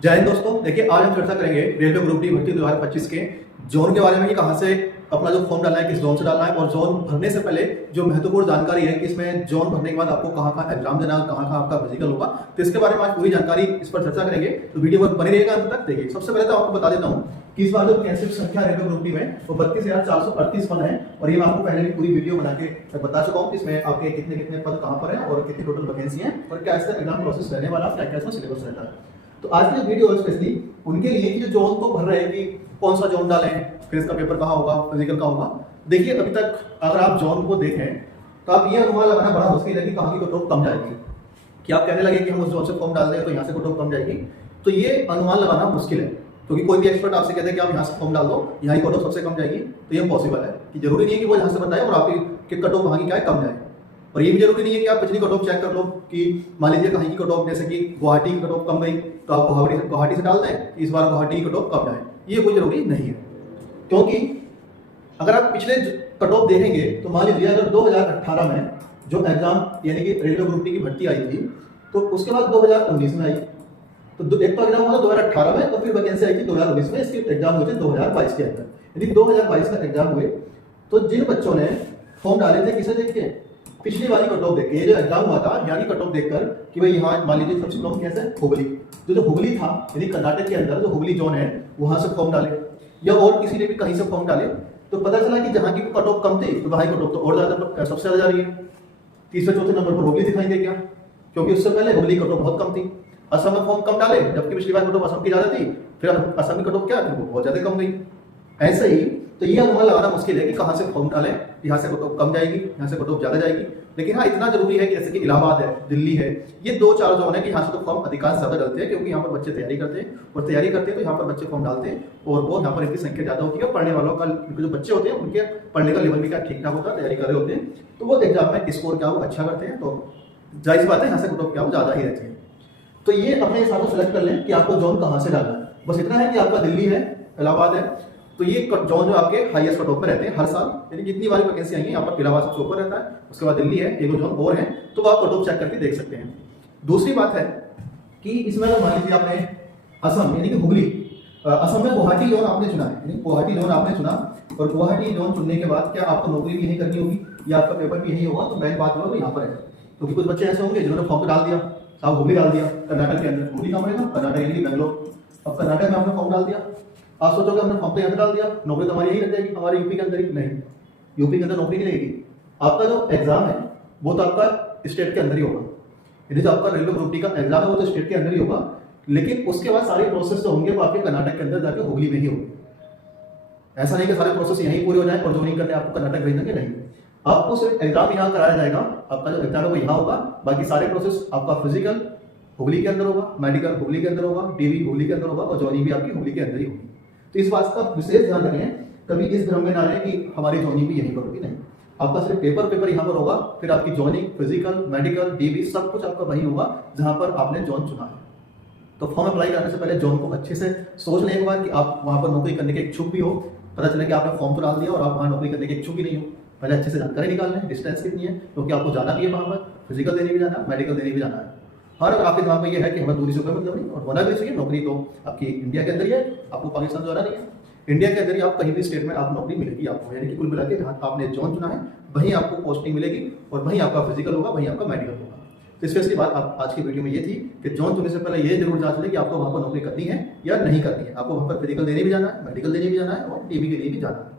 जय हिंद दोस्तों। देखिए, आज हम चर्चा करेंगे रेलवे ग्रुप डी भर्ती 2025 के जोन के बारे में कि कहां से अपना जो फॉर्म डालना है, किस जोन से डालना है, और जोन भरने से पहले जो महत्वपूर्ण जानकारी है कि इसमें जोन भरने के बाद आपको कहां एग्जाम देना है, कहां आपका फिजिकल होगा। तो इसके बारे में आज पूरी जानकारी इस पर चर्चा करेंगे, तो वीडियो पर बने रहेगा अंत तक। देखिए, सबसे पहले तो आपको बता देता हूं कि इस बार जो कैंसिल संख्या रेलवे ग्रुप डी में वो 32,438 पद है, और ये मैं आपको पहले भी पूरी वीडियो बना के बता चुका हूं कि इसमें आपके कितने कितने पद कहां पर है और कितनी टोटल वैकेंसी है और क्या इसका एग्जाम प्रोसेस रहने वाला है, क्या क्या इसमें सिलेबस रहता है। तो आज की वीडियो स्पेशली उनके लिए कि जो जोन तो भर रहे हैं कि कौन सा जोन डालें, फिर इसका पेपर कहाँ होगा, फिजिकल का होगा। देखिए, अभी तक अगर आप जोन को देखें तो आप ये अनुमान लगाना बड़ा मुश्किल है कि कहाँ की कट ऑफ कम जाएगी। कि आप कहने लगे कि हम उस जोन से फॉर्म डाल दें तो यहाँ से कट ऑफ कम जाएगी, तो ये अनुमान लगाना मुश्किल है। क्योंकि कोई भी एक्सपर्ट आपसे कहते हैं कि आप यहाँ से फॉर्म डाल दो, यहाँ की कट ऑफ सबसे कम जाएगी, तो ये पॉसिबल है। कि जरूरी नहीं है कि वो यहाँ से बताए और आपकी कट ऑफ वहाँ की क्या है, कम जाए। और ये भी जरूरी नहीं है कि आप पिछली कट ऑफ चेक कर लो कि मान लीजिए कहीं की कट ऑफ जैसे कि गुवाहाटी की कट ऑफ कम गई तो आप गुवाहाटी से डाल दें, इस बार गुवाहाटी की कट ऑफ कम जाए। ये कोई जरूरी नहीं है, क्योंकि अगर आप पिछले कट ऑफ देखेंगे तो मान लीजिए अगर 2018 में जो एग्जाम यानी कि रेलवे ग्रुप डी की भर्ती आई थी, तो उसके बाद 2019 में आई। तो एक तो एग्जाम हुआ 2018 में, तो फिर वैकेंसी आई थी 2019 में, इसके एग्जाम हुए थे 2022 के अंदर। यदि 2022 में एग्जाम हुए तो जिन बच्चों ने फॉर्म डाले थे किसे देख के, पिछली वाली कट ऑफ देख के, ये जो एग्जाम हुआ था यहाँ की कट ऑफ देखकर कि भाई यहाँ मान लीजिए सबसे कम कैसे हुबली, जो हुबली था यानी कर्नाटक के अंदर जो हुबली जोन है वहां से फॉर्म डाले, या और किसी ने भी कहीं से फॉर्म डाले, तो पता चला कि जहाँ की कट ऑफ कम थी तो वहाँ की कट ऑफ तो और ज्यादा सबसे ज्यादा जा रही है। तीसरे चौथे नंबर पर हुबली दिखाई दे गया, क्योंकि उससे पहले हुबली कट ऑफ बहुत कम थी। असम में फॉर्म कम डाले, जबकि पिछली बार कट ऑफ असम की ज्यादा थी, फिर असम की कट ऑफ क्या थी, वो बहुत ज्यादा कम गई। ऐसे ही तो ये अनुमान लगाना मुश्किल है कि कहाँ से फॉर्म डालें, यहाँ से कट ऑफ कम जाएगी, यहाँ से कट ऑफ ज्यादा जाएगी। लेकिन हाँ, इतना जरूरी है कि जैसे कि इलाहाबाद है, दिल्ली है, ये 2-4 जोन है कि यहाँ से तो फॉर्म अधिकांश ज्यादा डलते हैं, क्योंकि यहाँ पर बच्चे तैयारी करते हैं, और तैयारी करते हैं तो यहाँ पर बच्चे फॉर्म डालते हैं, और वो यहाँ पर इनकी संख्या ज्यादा होती है। पढ़ने वालों का जो बच्चे होते हैं उनके पढ़ने का लेवल भी क्या ठीक ठाक होता है, तैयारी कर रहे होते हैं, तो वो एग्जाम में स्कोर क्या वो अच्छा करते हैं, तो जाहिर बात है यहाँ से कट ऑफ क्या वो ज्यादा ही रहती है। तो ये अपने हिसाब से सेलेक्ट कर लें कि आपको जोन कहाँ से डालना है। बस इतना है कि आपका दिल्ली है, इलाहाबाद है, तो ये जोन जो आपके हाईएस्ट कट ऑफ पे रहते हैं हर साल, यानी जितनी बारी वैकेंसी आई है यहाँ पर इलाहाबाद सबसे ऊपर रहता है, उसके बाद दिल्ली है, एक दो जोन और है, तो आप कट ऑफ चेक करके देख सकते हैं। दूसरी बात है कि इसमें मान लीजिए आपने असम यानी कि हुगली, असम में गुवाहाटी जोन आपने चुना है, यानी गुवाहाटी जोन आपने चुना, और गुवाहाटी जोन चुनने के बाद क्या आपको नौकरी भी यही करनी होगी या आपका पेपर भी यही होगा, तो मेन बात जो है यहाँ पर है। क्योंकि कुछ बच्चे ऐसे होंगे जिन्होंने फॉर्म डाल दिया, साहब हुगली डाल दिया, कर्नाटक के अंदर हुगली कहाँ पड़ेगा, कर्नाटक यानी कि बेंगलोर। अब कर्नाटक में आपने फॉर्म डाल दिया, आप सोचोगे हमने फॉर्म तो यहाँ पे डाल दिया, नौकरी तो हमारी यही लग जाएगी, हमारे यूपी के अंदर ही। नहीं, यूपी के अंदर नौकरी नहीं लगेगी। आपका जो एग्जाम है वो तो आपका स्टेट के अंदर ही होगा, यदि जो आपका रेलवे ग्रुप डी का एग्जाम है वो तो स्टेट के अंदर ही होगा, लेकिन उसके बाद सारे प्रोसेस जो होंगे वो आपके कर्नाटक के अंदर जाकर हुगली में ही होंगे। ऐसा नहीं कि सारे प्रोसेस यहीं पूरे हो जाए और ज्वाइनिंग करने आपको कर्नाटक भेज देंगे, नहीं। आपको सिर्फ एग्जाम यहाँ कराया जाएगा, आपका जो एग्जाम है वो यहाँ होगा, बाकी सारे प्रोसेस आपका फिजिकल हुगली के अंदर होगा, मेडिकल हुगली के अंदर होगा, डीवी हुगली के अंदर होगा, और ज्वाइनिंग भी आपकी हुगली के अंदर ही होगी। तो इस बात का विशेष ध्यान रखें, कभी इस भ्रम में ना रहे कि हमारी ज्वाइनिंग भी यहीं पर होगी, नहीं। आपका सिर्फ पेपर यहाँ पर होगा, फिर आपकी ज्वाइनिंग, फिजिकल, मेडिकल, डीवी सब कुछ आपका वहीं होगा जहां पर आपने जोन चुना है। तो फॉर्म अप्लाई करने से पहले जोन को अच्छे से सोच लें एक बार कि आप वहां पर नौकरी करने के इच्छुक भी हो। पता चले कि आपने फॉर्म तो डाल दिया और आप वहां नौकरी करने के इच्छुक ही नहीं हो, पहले अच्छे से जानकारी निकाल लें, डिस्टेंस कितनी है, क्योंकि आपको जाना भी है वहां पर, फिजिकल देने भी जाना है, मेडिकल देने भी जाना है। और अगर आपके दिमाग में ये है कि हमें दूरी से कोई मतलब नहीं और होना भी चाहिए, नौकरी तो आपकी इंडिया के अंदर ही है, आपको पाकिस्तान जाना नहीं है, इंडिया के अंदर ही आप कहीं भी स्टेट में आप नौकरी मिलेगी आपको, यानी कि कुल मिला के जहाँ आपने जोन चुना है वहीं आपको पोस्टिंग मिलेगी, और वहीं आपका फिजिकल होगा, वहीं आपका मेडिकल होगा। तो स्पेशली बात आप आज की वीडियो में ये थी कि जोन चुनने से पहले ये जरूर जांच लें कि आपको वहाँ पर नौकरी करनी है या नहीं करनी है, आपको वहाँ पर फिजिकल देने भी जाना है, मेडिकल देने भी जाना है, और टीवी के लिए भी जाना है।